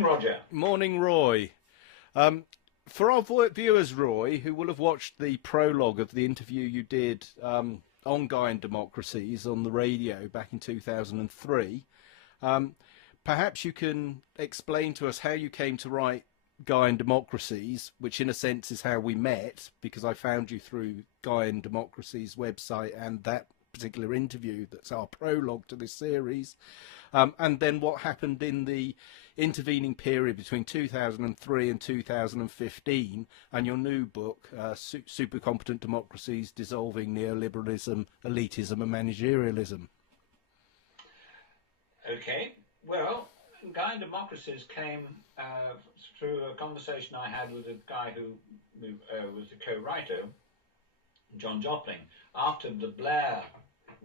morning, Roger. Morning, Roy. For our viewers, Roy, who will have watched the prologue of the interview you did on Guy and Democracies on the radio back in 2003, perhaps you can explain to us how you came to write Guy and Democracies, which in a sense is how we met, because I found you through Guy and Democracies website and that particular interview that's our prologue to this series, and then what happened in the intervening period between 2003 and 2015, and your new book, Super Competent Democracies, Dissolving Neoliberalism, Elitism and Managerialism. Okay, well, Guy and Democracies came through a conversation I had with a guy who was the co-writer, John Jopling, after the Blair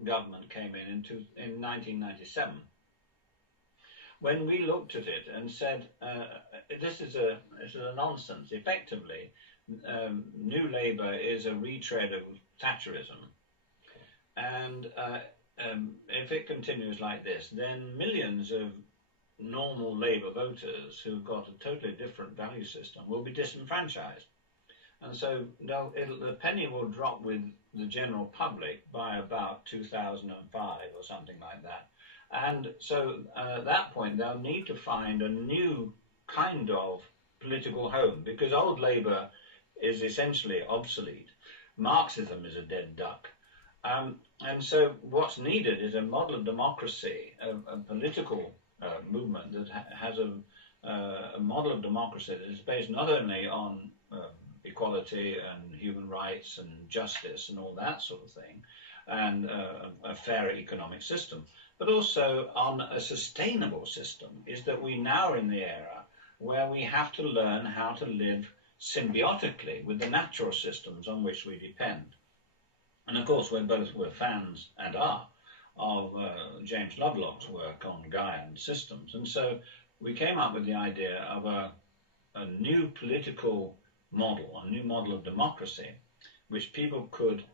government came in 1997. When we looked at it and said, this is a nonsense. Effectively, New Labour is a retread of Thatcherism. And if it continues like this, then millions of normal Labour voters who've got a totally different value system will be disenfranchised. And so the penny will drop with the general public by about 2005 or something like that. And so at that point, they'll need to find a new kind of political home, because old Labour is essentially obsolete. Marxism is a dead duck. And so what's needed is a model of democracy, a political movement that has a model of democracy that is based not only on equality and human rights and justice and all that sort of thing, and a fair economic system, but also on a sustainable system. Is that we now are in the era where we have to learn how to live symbiotically with the natural systems on which we depend. And of course, we're fans and are of James Lovelock's work on Gaian systems. And so we came up with the idea of a new political model, a new model of democracy, which people could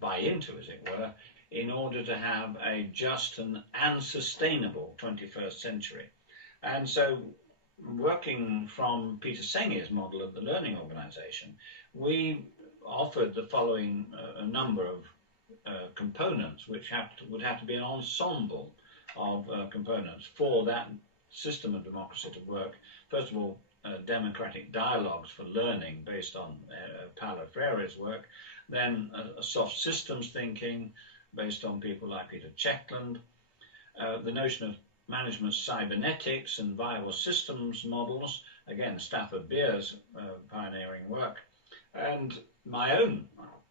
buy into, as it were, in order to have a just and sustainable 21st century. And so, working from Peter Senge's model of the learning organization, we offered the following a number of components, which would have to be an ensemble of components for that system of democracy to work. First of all, democratic dialogues for learning based on Paulo Freire's work, then a soft systems thinking based on people like Peter Checkland, the notion of management cybernetics and viable systems models, again Stafford Beer's pioneering work, and my own,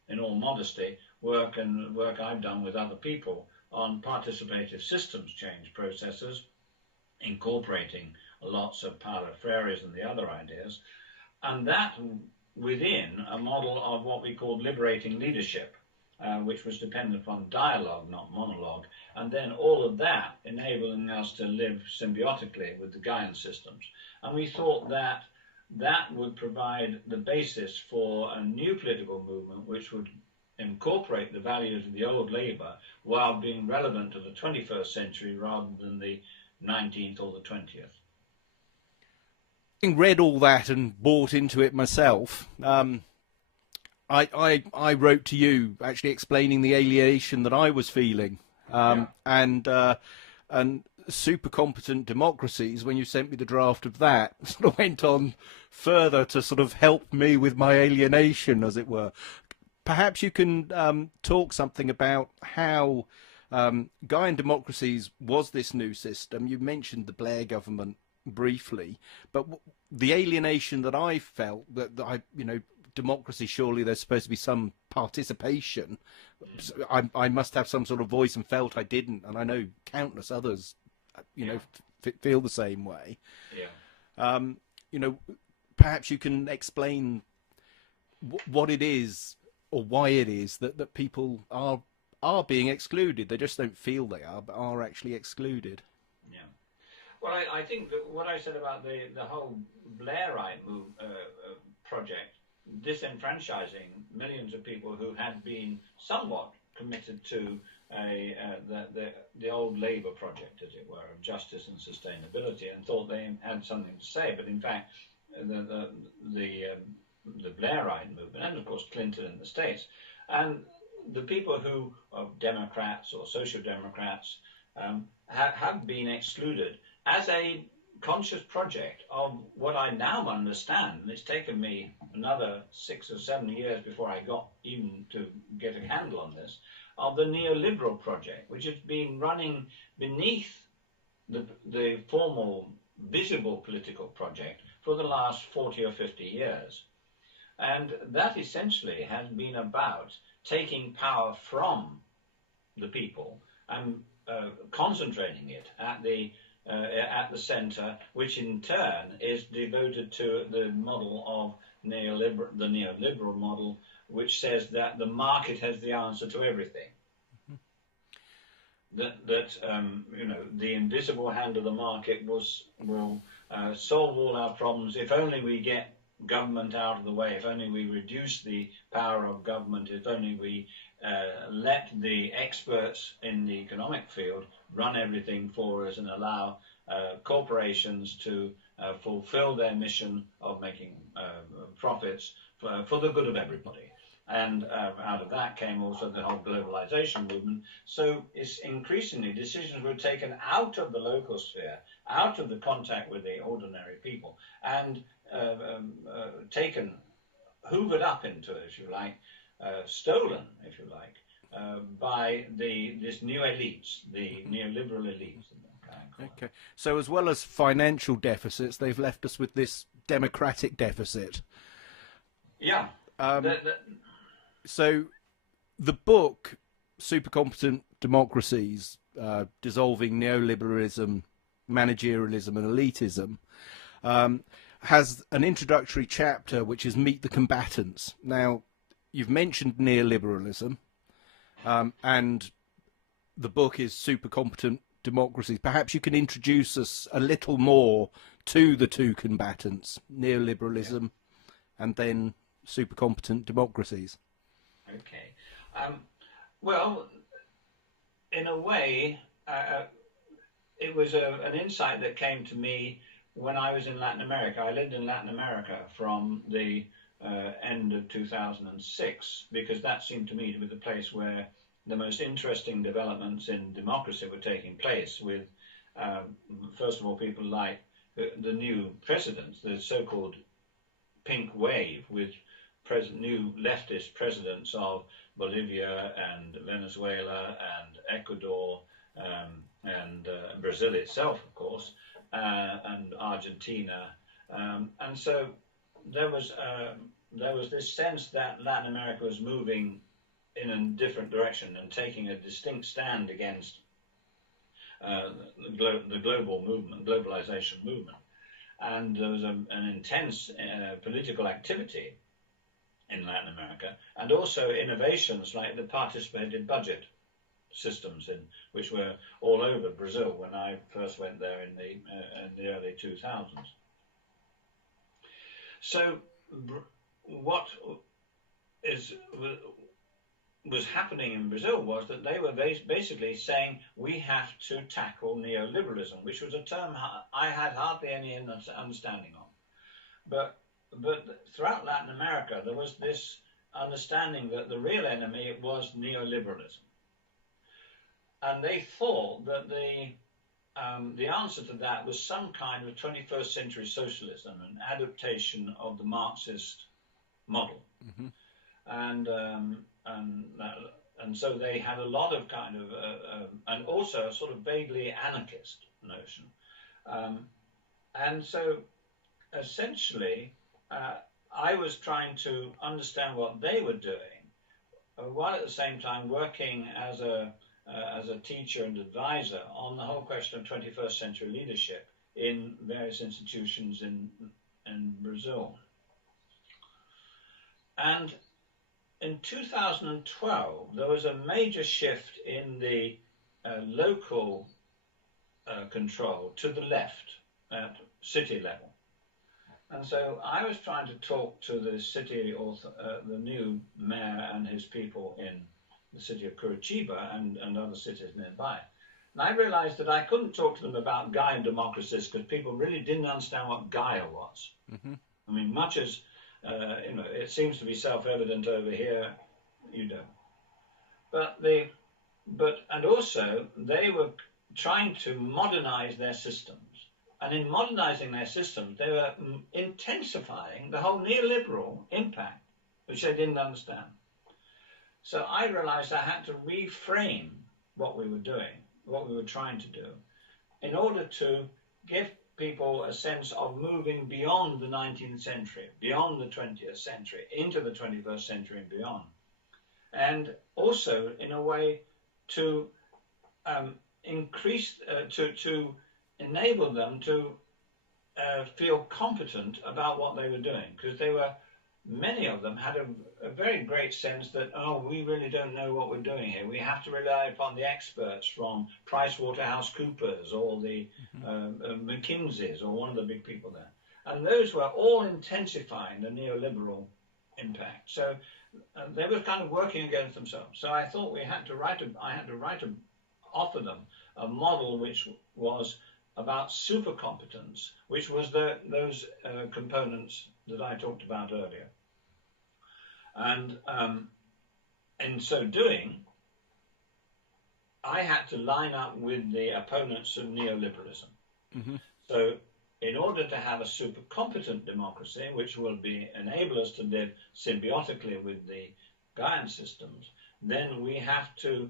in all modesty, work I've done with other people on participative systems change processes, incorporating lots of Paulo Freire's and the other ideas, and that within a model of what we called liberating leadership, which was dependent upon dialogue, not monologue, and then all of that enabling us to live symbiotically with the Gaian systems. And we thought that that would provide the basis for a new political movement which would incorporate the values of the old Labour while being relevant to the 21st century rather than the 19th or the 20th. Having read all that and bought into it myself, I wrote to you actually explaining the alienation that I was feeling, and Super Competent Democracies, when you sent me the draft of that, sort of went on further to sort of help me with my alienation, as it were. Perhaps you can talk something about how Guy and Democracies was this new system. You mentioned the Blair government briefly, but the alienation that I felt, that I, democracy, surely there's supposed to be some participation. I must have some sort of voice, and felt I didn't, and I know countless others, feel the same way. Yeah. Perhaps you can explain what it is or why it is that people are being excluded. They just don't feel they are, but are actually excluded. Yeah. Well, I think that what I said about the whole Blairite project, disenfranchising millions of people who had been somewhat committed to the old Labour project, as it were, of justice and sustainability, and thought they had something to say. But in fact, the Blairite movement, and of course Clinton in the States, and the people who are Democrats or Social Democrats have been excluded as a conscious project of what I now understand, and it's taken me another 6 or 7 years before I got even to get a handle on this, of the neoliberal project, which has been running beneath the formal, visible political project for the last 40 or 50 years. And that essentially has been about taking power from the people and concentrating it at the centre, which in turn is devoted to the model of the neoliberal model, which says that the market has the answer to everything. The invisible hand of the market will solve all our problems if only we get government out of the way, if only we reduce the power of government, if only we let the experts in the economic field run everything for us and allow corporations to fulfill their mission of making profits for the good of everybody. And out of that came also the whole globalization movement. So it's increasingly decisions were taken out of the local sphere, out of the contact with the ordinary people, and taken, hoovered up into, if you like, stolen, if you like, by this new elites, the neoliberal elites. Okay. So as well as financial deficits, they've left us with this democratic deficit. Yeah. So the book, Supercompetent Democracies, Dissolving Neoliberalism, Managerialism and Elitism, has an introductory chapter which is Meet the Combatants. Now, you've mentioned neoliberalism, and the book is Supercompetent Democracies. Perhaps you can introduce us a little more to the two combatants, neoliberalism and then supercompetent democracies. Okay. Well, in a way, it was an insight that came to me when I was in Latin America. I lived in Latin America from the end of 2006, because that seemed to me to be the place where the most interesting developments in democracy were taking place, with, first of all, people like the new presidents, the so-called pink wave, with new leftist presidents of Bolivia and Venezuela and Ecuador and Brazil itself, of course, and Argentina. And so there was this sense that Latin America was moving in a different direction and taking a distinct stand against the global movement, globalization movement. And there was an intense political activity in Latin America, and also innovations like the participated budget systems, which were all over Brazil when I first went there in the early 2000s. So what was happening in Brazil was that they were basically saying we have to tackle neoliberalism, which was a term I had hardly any understanding of. But throughout Latin America, there was this understanding that the real enemy was neoliberalism. And they thought that the answer to that was some kind of 21st century socialism, an adaptation of the Marxist model. Mm-hmm. And so they had a lot of kind of, and also a sort of vaguely anarchist notion. And so essentially, I was trying to understand what they were doing, while at the same time working as a teacher and advisor on the whole question of 21st century leadership in various institutions in Brazil. And in 2012, there was a major shift in the local control to the left at city level. And so I was trying to talk to the city, the new mayor and his people in the city of Curitiba and other cities nearby. And I realized that I couldn't talk to them about Gaia democracies because people really didn't understand what Gaia was. Mm-hmm. I mean, much as, it seems to be self-evident over here, you don't. And also, they were trying to modernize their systems. And in modernizing their systems, they were intensifying the whole neoliberal impact, which they didn't understand. So I realized I had to reframe what we were doing, what we were trying to do, in order to give people a sense of moving beyond the 19th century, beyond the 20th century, into the 21st century and beyond. And also, in a way, to to enable them to feel competent about what they were doing, because many of them had a very great sense that, oh, we really don't know what we're doing here. We have to rely upon the experts from PricewaterhouseCoopers or the McKinsey's or one of the big people there. And those were all intensifying the neoliberal impact. So they were kind of working against themselves. So I thought I had to offer them a model which was about supercompetence, which was those components that I talked about earlier. And in so doing, I had to line up with the opponents of neoliberalism. Mm-hmm. So in order to have a super competent democracy, which will enable us to live symbiotically with the Gaian systems, then we have to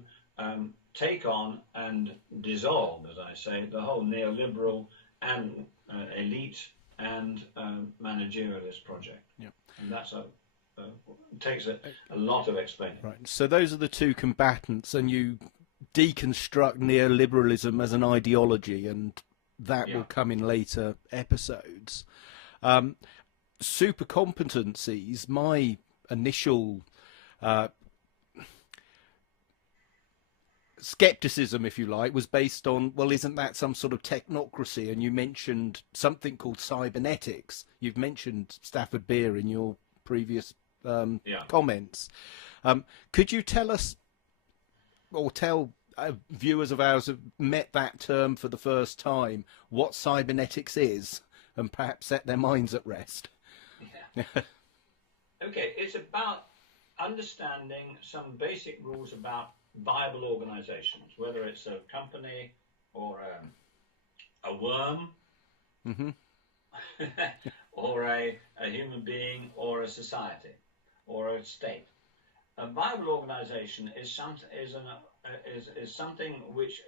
take on and dissolve, as I say, the whole neoliberal and elite and managerialist project. Yep. And that's takes a lot of explaining. Right. So those are the two combatants, and you deconstruct neoliberalism as an ideology, and that will come in later episodes. Super competencies, my initial skepticism, if you like, was based on, well, isn't that some sort of technocracy? And you mentioned something called cybernetics. You've mentioned Stafford Beer in your previous comments. Could you tell us, or tell viewers of ours who've met that term for the first time, what cybernetics is, and perhaps set their minds at rest? Yeah. Okay, it's about understanding some basic rules about viable organizations, whether it's a company or a worm, mm-hmm. or a human being or a society or a state. A viable organization is something which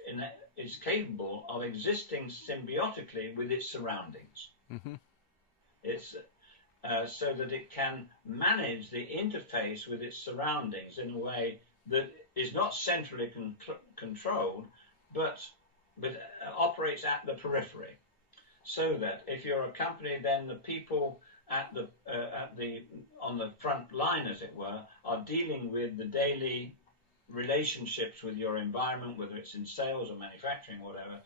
is capable of existing symbiotically with its surroundings. Mm-hmm. It's so that it can manage the interface with its surroundings in a way that is not centrally controlled, but operates at the periphery. So that if you're a company, then the people on the front line, as it were, are dealing with the daily relationships with your environment, whether it's in sales or manufacturing, or whatever,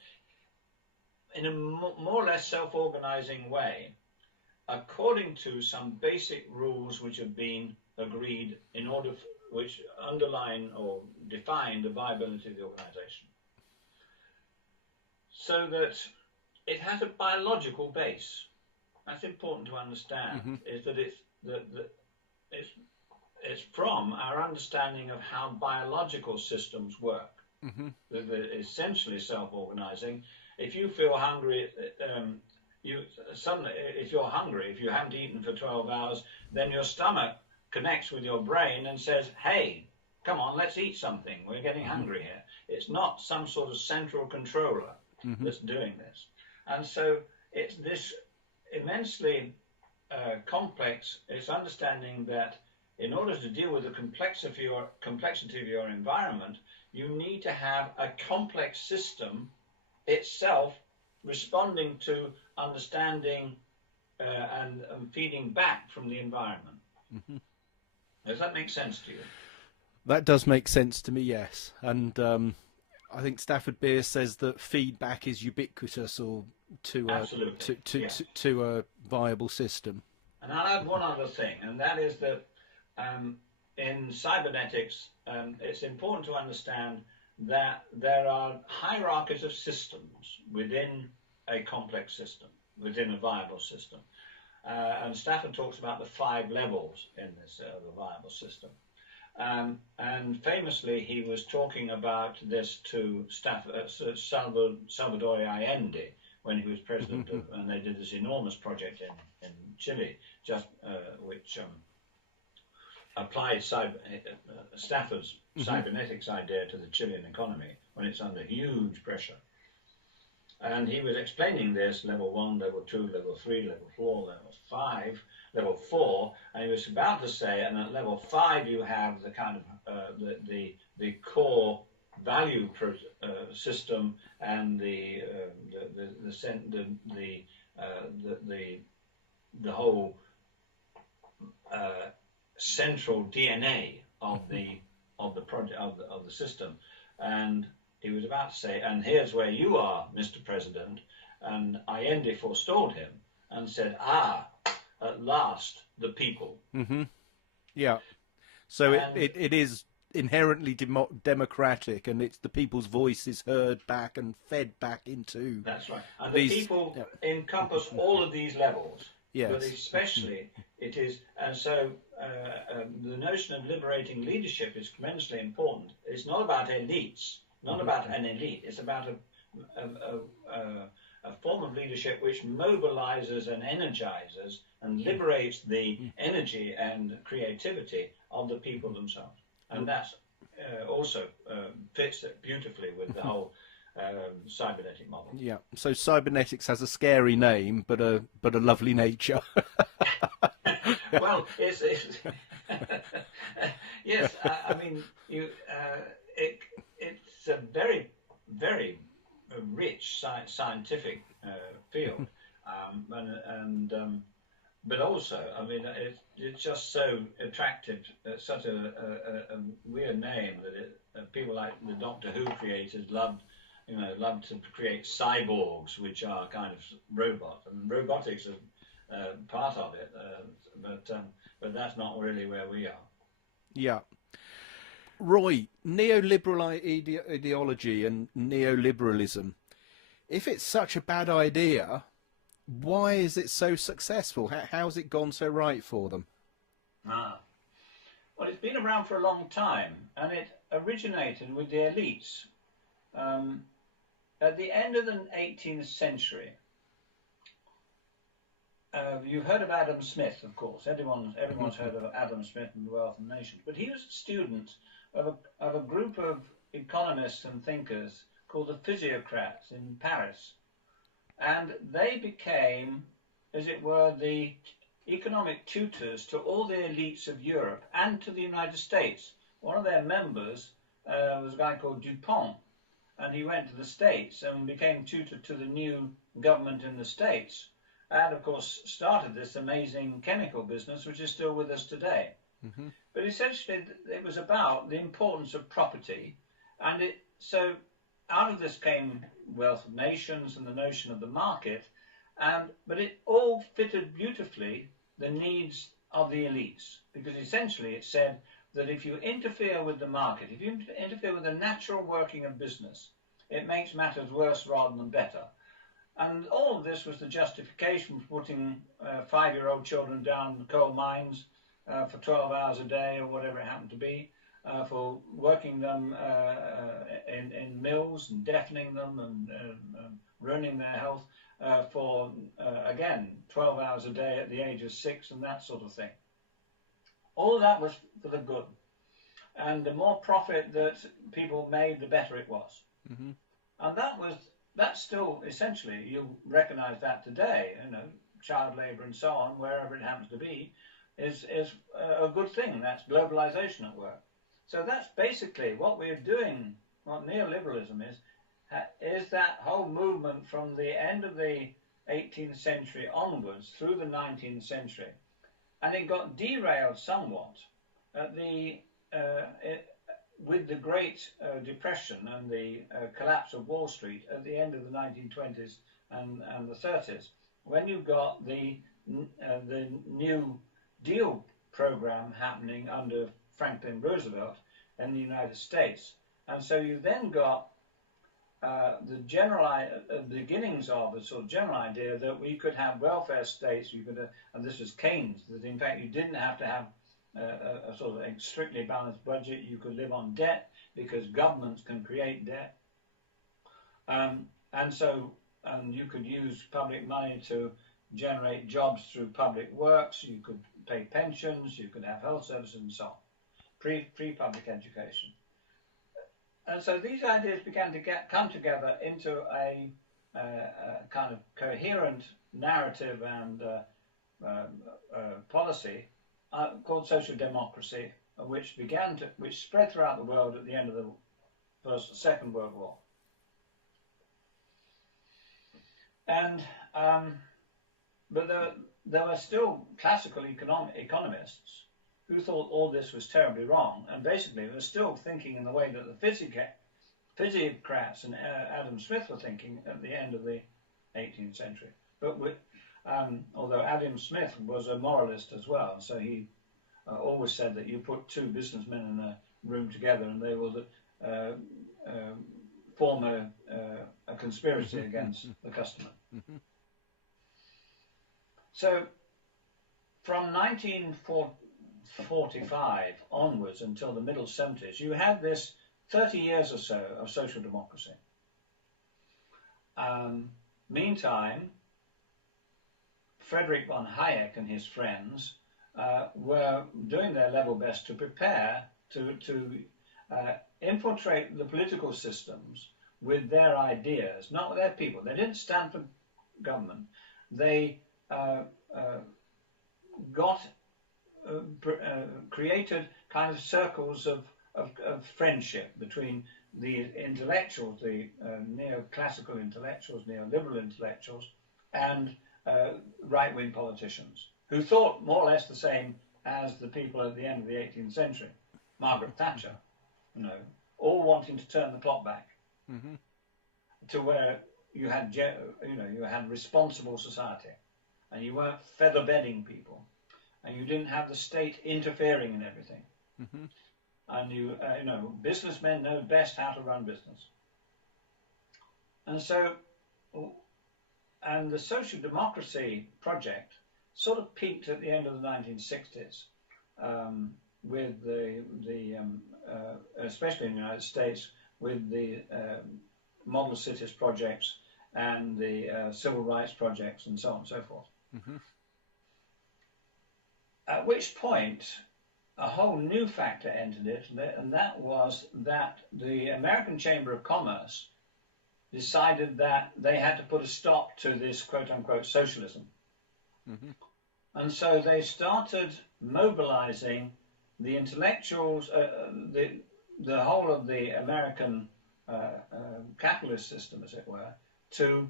in a more or less self-organizing way, according to some basic rules which have been agreed which underline or define the viability of the organization. So that it has a biological base. That's important to understand. Mm-hmm. Is that it's from our understanding of how biological systems work. Mm-hmm. They're essentially self-organizing. If you feel hungry, if you're hungry, if you haven't eaten for 12 hours, then your stomach connects with your brain and says, "Hey, come on, let's eat something. We're getting hungry here." It's not some sort of central controller that's doing this. And so it's this immensely complex. It's understanding that in order to deal with the complexity of your environment, you need to have a complex system itself responding to understanding and feeding back from the environment. Mm-hmm. Does that make sense to you? That does make sense to me, yes. And I think Stafford Beer says that feedback is ubiquitous to a viable system. And I'll add one other thing, and that is that in cybernetics, it's important to understand that there are hierarchies of systems within a complex system, within a viable system. And Stafford talks about the 5 levels in this the viable system. And famously, he was talking about this to Salvador Allende when he was president, and they did this enormous project in Chile, which applied Stafford's cybernetics idea to the Chilean economy when it's under huge pressure. And he was explaining this, level 1, level 2, level 3, level 4, level 5, level 4, and he was about to say, and at level 5 you have the kind of the core value system and the whole central DNA of the project of the system. And he was about to say, and here's where you are, Mr. President. And Allende forestalled him and said, at last, the people. Yeah. So it is inherently democratic, and it's the people's voice is heard back and fed back into. That's right. And the people encompass all of these levels. Yes. But especially it is, and so the notion of liberating leadership is tremendously important. It's not about elites. Not about an elite. It's about a form of leadership which mobilizes and energizes and liberates the energy and creativity of the people themselves. And that also fits it beautifully with the whole cybernetic model. Yeah. So cybernetics has a scary name, but a lovely nature. Well, it's yes. I mean, it's a very, very rich scientific field, but also, I mean, it's just so attractive. Such a weird name that people like the Doctor Who creators loved to create cyborgs, which are kind of robots, and robotics is part of it, but that's not really where we are. Yeah. Roy, neoliberal ideology and neoliberalism, if it's such a bad idea, why is it so successful? How's it gone so right for them? Well, it's been around for a long time, and it originated with the elites. At the end of the 18th century, you've heard of Adam Smith, of course. Everyone's heard of Adam Smith and the Wealth of Nations. But he was a student of a group of economists and thinkers called the physiocrats in Paris. And they became, as it were, the economic tutors to all the elites of Europe and to the United States. One of their members was a guy called Dupont, and he went to the States and became tutor to the new government in the States. And, of course, started this amazing chemical business, which is still with us today. But essentially, it was about the importance of property. And so out of this came Wealth of Nations and the notion of the market. But it all fitted beautifully the needs of the elites. Because essentially it said that if you interfere with the market, if you interfere with the natural working of business, it makes matters worse rather than better. And all of this was the justification for putting 5-year-old children down the coal mines for 12 hours a day or whatever it happened to be, for working them in mills and deafening them and ruining their health for, again, 12 hours a day at the age of 6 and that sort of thing. All that was for the good. And the more profit that people made, the better it was. And that's still, essentially, you recognize that today, child labor and so on, wherever it happens to be, is a good thing. That's globalization at work. So that's basically what we're doing, what neoliberalism is that whole movement from the end of the 18th century onwards through the 19th century. And it got derailed somewhat at with the Great Depression and the collapse of Wall Street at the end of the 1920s and the 30s, when you got the New Deal program happening under Franklin Roosevelt in the United States. And so you then got the beginnings of a sort of general idea that we could have welfare states. You could, and this was Keynes, that in fact you didn't have to have a sort of a strictly balanced budget. You could live on debt because governments can create debt, and so you could use public money to generate jobs through public works. You could pay pensions. You could have health services and so on. Pre-public education. And so these ideas began to come together into a kind of coherent narrative and policy called social democracy, which spread throughout the world at the end of the Second World War. And but there were still classical economists who thought all this was terribly wrong, and basically were still thinking in the way that the physiocrats and Adam Smith were thinking at the end of the 18th century. But although Adam Smith was a moralist as well, so he always said that you put two businessmen in a room together and they will form a conspiracy against the customer. So from 1945 onwards until the middle 70s, you had this 30 years or so of social democracy. Meantime, Friedrich von Hayek and his friends were doing their level best to prepare to infiltrate the political systems with their ideas, not with their people. They didn't stand for government. They created kind of circles of friendship between the intellectuals, the neoclassical intellectuals, neoliberal intellectuals, and right-wing politicians who thought more or less the same as the people at the end of the 18th century. Margaret Thatcher, all wanting to turn the clock back to where you had, you had responsible society, and you weren't feather bedding people, and you didn't have the state interfering in everything. And businessmen know best how to run business. And so, and the social democracy project sort of peaked at the end of the 1960s, with especially in the United States, with the model cities projects and the civil rights projects and so on and so forth. At which point, a whole new factor entered it, and that was that the American Chamber of Commerce decided that they had to put a stop to this quote-unquote socialism. And so they started mobilizing the intellectuals, the whole of the American capitalist system, as it were, to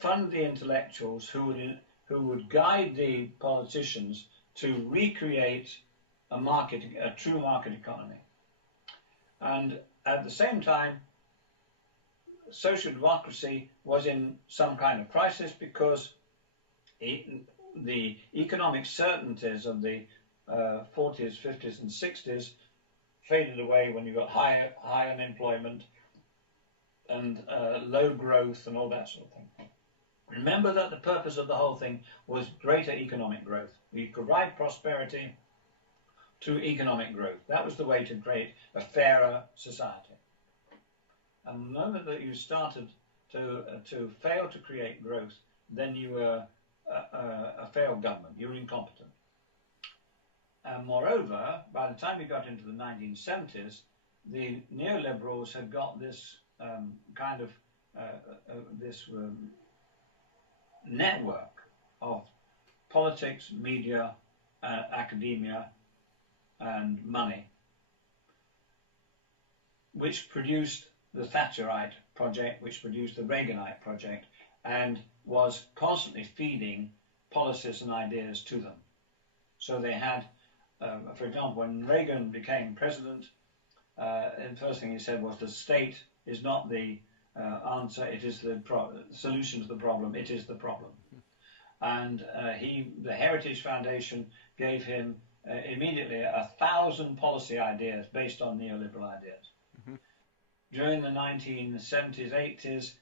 fund the intellectuals who would guide the politicians to recreate a true market economy. And at the same time, social democracy was in some kind of crisis because the economic certainties of the 40s, 50s, and 60s faded away when you got high unemployment and low growth and all that sort of thing. Remember that the purpose of the whole thing was greater economic growth. We provide prosperity through economic growth. That was the way to create a fairer society. And the moment that you started to fail to create growth, then you were a failed government. You were incompetent. And moreover, by the time we got into the 1970s, the neoliberals had got this kind of network of politics, media, academia, and money, which produced the Thatcherite project, which produced the Reaganite project, and was constantly feeding policies and ideas to them. So they had, for example, when Reagan became president, the first thing he said was the state is not the answer, it is the solution to the problem, it is the problem. And the Heritage Foundation gave him immediately 1,000 policy ideas based on neoliberal ideas. During the 1970s, 80s,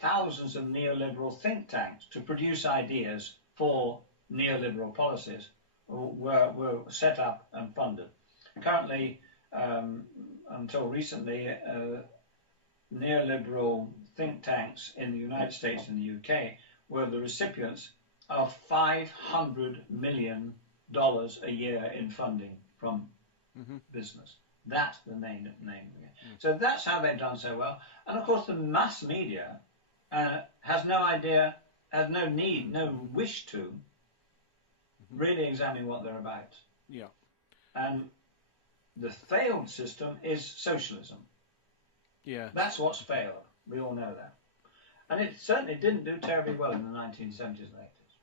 thousands of neoliberal think tanks to produce ideas for neoliberal policies were set up and funded. Currently, until recently, neoliberal think tanks in the United States and the UK were the recipients of $500 million a year in funding from business. That's the name of it. So that's how they've done so well. And of course, the mass media has no idea, has no need, no wish to really examine what they're about. Yeah. And the failed system is socialism. Yeah. That's what's failed. We all know that. And it certainly didn't do terribly well in the 1970s and 80s.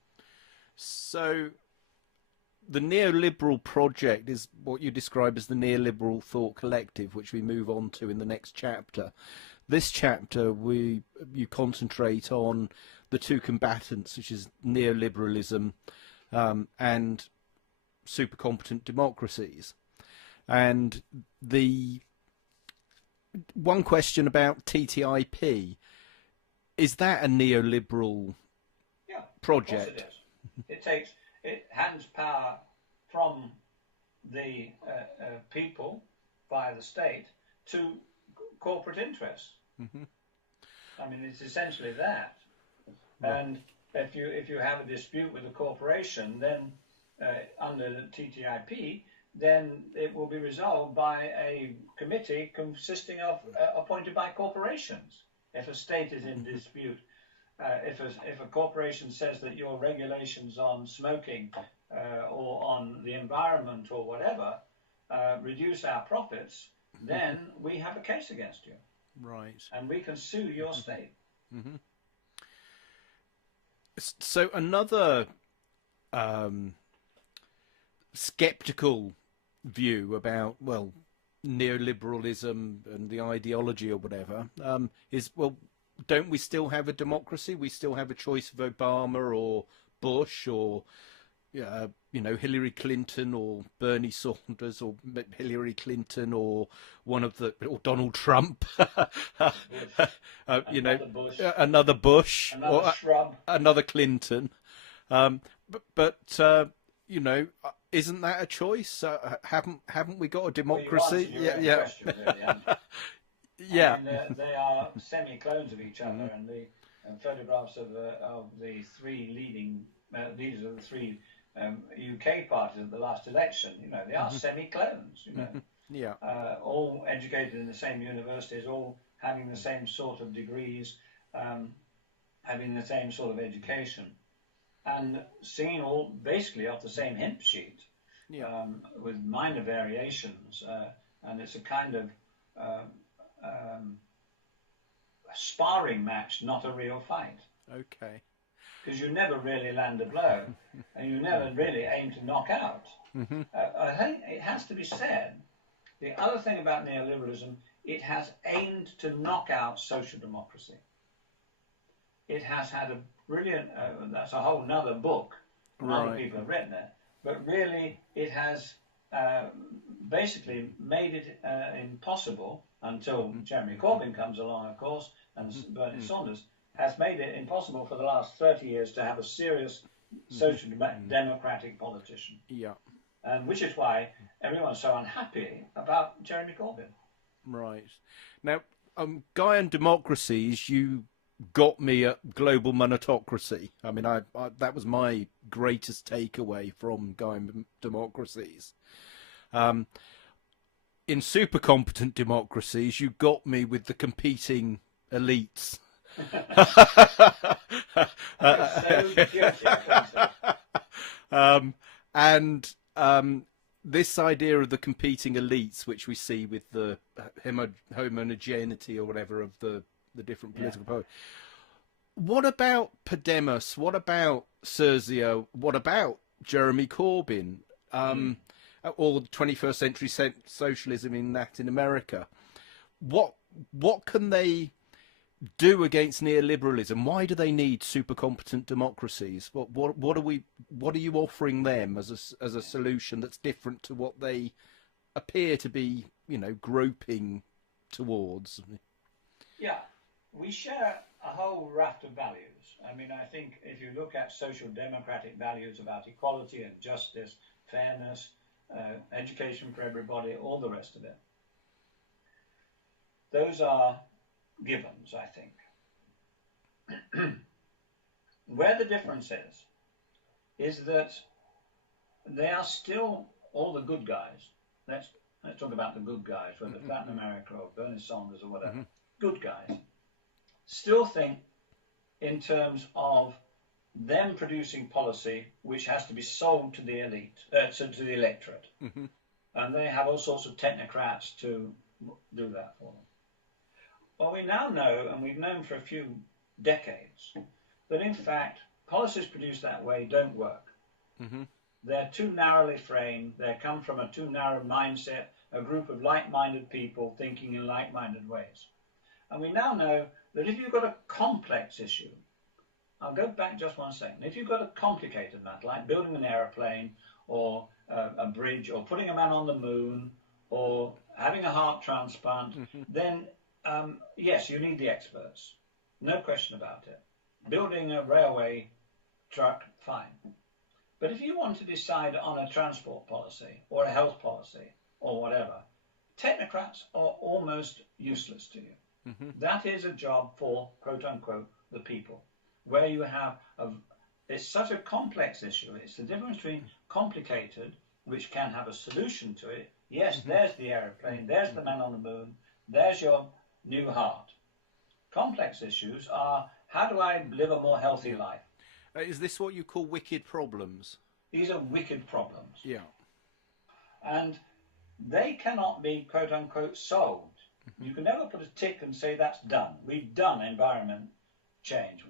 So the neoliberal project is what you describe as the neoliberal thought collective, which we move on to in the next chapter. This chapter, you concentrate on the two combatants, which is neoliberalism and super competent democracies. And the one question about TTIP, is that a neoliberal project? Of course it is. It hands power from the people via the state to corporate interests. I mean, it's essentially that. And if you have a dispute with a corporation, then under the TTIP, then it will be resolved by a committee consisting of appointed by corporations. If a state is in dispute, if a corporation says that your regulations on smoking or on the environment or whatever reduce our profits, then we have a case against you. Right. And we can sue your state. So another skeptical view about, well, neoliberalism and the ideology or whatever is, well, don't we still have a democracy? We still have a choice of Obama or Bush or, Hillary Clinton or Bernie Sanders or Hillary Clinton or or Donald Trump, Another Bush, another Bush, another or Shrub, another Clinton. But isn't that a choice? Haven't we got a democracy? Well, yeah. Question, really, yeah. I mean, they are semi-clones of each other, and the photographs of the three leading leaders of the three UK parties at the last election, they are semi-clones. Yeah. All educated in the same universities, all having the same sort of degrees, having the same sort of education, and singing all basically off the same hymn sheet, with minor variations, and it's a kind of a sparring match, not a real fight. Okay. Because you never really land a blow, and you never really aim to knock out. I think it has to be said, the other thing about neoliberalism, it has aimed to knock out social democracy. It has had a brilliant, that's a whole nother book, other people have written it, but really it has basically made it impossible, until Jeremy Corbyn comes along, of course, and Bernie Sanders, has made it impossible for the last 30 years to have a serious social democratic politician. Yeah. And which is why everyone's so unhappy about Jeremy Corbyn. Right. Now, Guy and Democracies, you got me at Global Monetocracy. I mean, I that was my greatest takeaway from Guy and Democracies. In Super Competent Democracies, you got me with the competing elites. This idea of the competing elites, which we see with the homogeneity or whatever of the different political parties. What about Podemos? What about Sergio? What about Jeremy Corbyn? Or 21st century socialism in Latin America? What can they do against neoliberalism? Why do they need super competent democracies? What are you offering them as a solution that's different to what they appear to be, groping towards? Yeah, we share a whole raft of values. I mean, I think if you look at social democratic values about equality and justice, fairness, education for everybody, all the rest of it, those are givens, I think. Where the difference is that they are still all the good guys. Let's talk about the good guys, whether it's Latin America or Bernie Sanders or whatever. Good guys still think in terms of them producing policy which has to be sold to the elite, to the electorate. And they have all sorts of technocrats to do that for them. Well, we now know, and we've known for a few decades, that in fact policies produced that way don't work. They're too narrowly framed. They come from a too narrow mindset, a group of like-minded people thinking in like-minded ways. And we now know that if you've got a complex issue, I'll go back just one second. If you've got a complicated matter, like building an aeroplane or a bridge or putting a man on the moon or having a heart transplant, then yes, you need the experts. No question about it. Building a railway truck, fine. But if you want to decide on a transport policy or a health policy or whatever, technocrats are almost useless to you. That is a job for, quote unquote, the people, where you have it's such a complex issue. It's the difference between complicated, which can have a solution to it. Yes, there's the aeroplane, there's the man on the moon, there's your new heart. Complex issues are, how do I live a more healthy life? Is this what you call wicked problems? These are wicked problems. Yeah. And they cannot be, quote unquote, solved. You can never put a tick and say that's done. We've done environment change,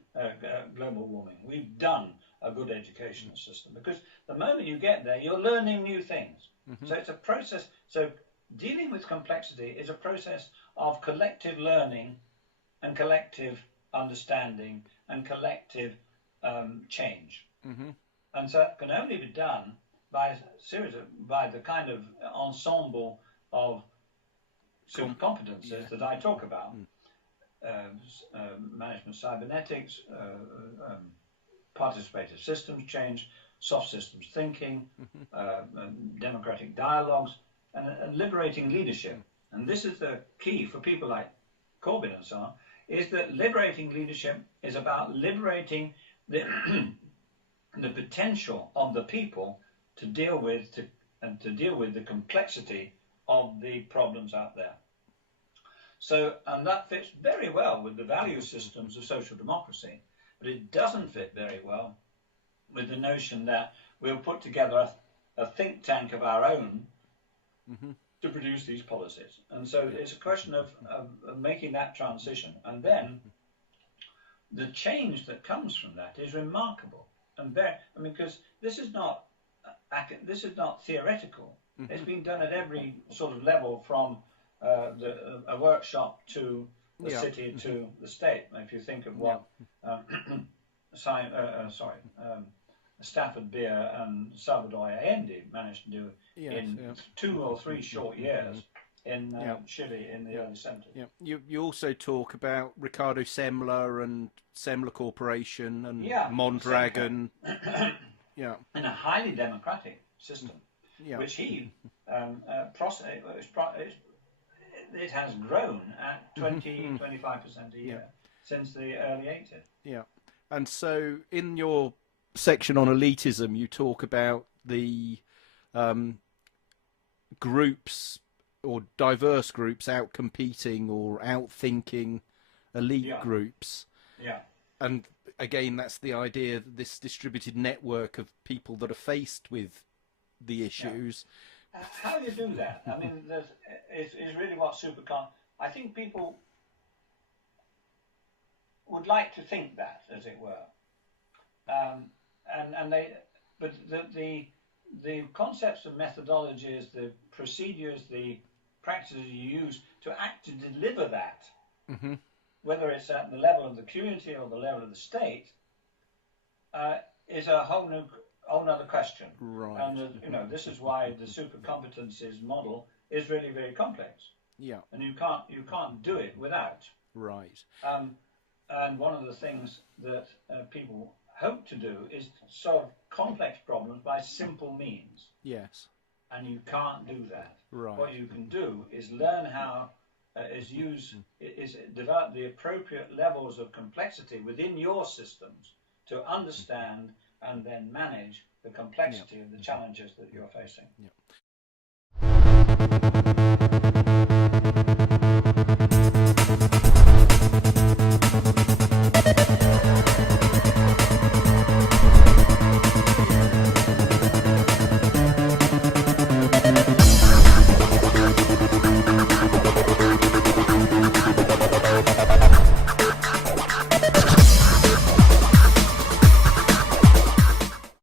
global warming. We've done a good educational system. Because the moment you get there, you're learning new things. So it's a process. So dealing with complexity is a process of collective learning and collective understanding and collective change. And so it can only be done by the kind of ensemble of super competences that I talk about. Management cybernetics, participative systems change, soft systems thinking, democratic dialogues, and liberating leadership. And this is the key for people like Corbyn and so on, is that liberating leadership is about liberating the the potential of the people to deal with the complexity of the problems out there. So, and that fits very well with the value systems of social democracy, but it doesn't fit very well with the notion that we'll put together a think tank of our own to produce these policies. And so it's a question of making that transition. And then the change that comes from that is remarkable. And because this is not theoretical. It's been done at every sort of level, from a workshop to the city to the state. If you think of what Stafford Beer and Salvador Allende managed to do in 2 or 3 short years in Chile in the early 70s. You also talk about Ricardo Semler and Semler Corporation and Mondragon. In a highly democratic system, which he it has grown at 20-25% a year since the early 80s. And so in your section on elitism, you talk about the groups or diverse groups out competing or outthinking elite groups. And again, that's the idea that this distributed network of people that are faced with the issues. How do you do that? I mean, it's really what I think people would like to think that, as it were, but the concepts and methodologies, the procedures, the practices you use to deliver that whether it's at the level of the community or the level of the state, is a whole other question. Right. And this is why the super competencies model is really very complex. Yeah. And you can't do it without. Right. And one of the things that people hope to do is solve complex problems by simple means. Yes. And you can't do that. Right. What you can do is learn how develop the appropriate levels of complexity within your systems to understand and then manage the complexity of the challenges that you're facing. Yeah.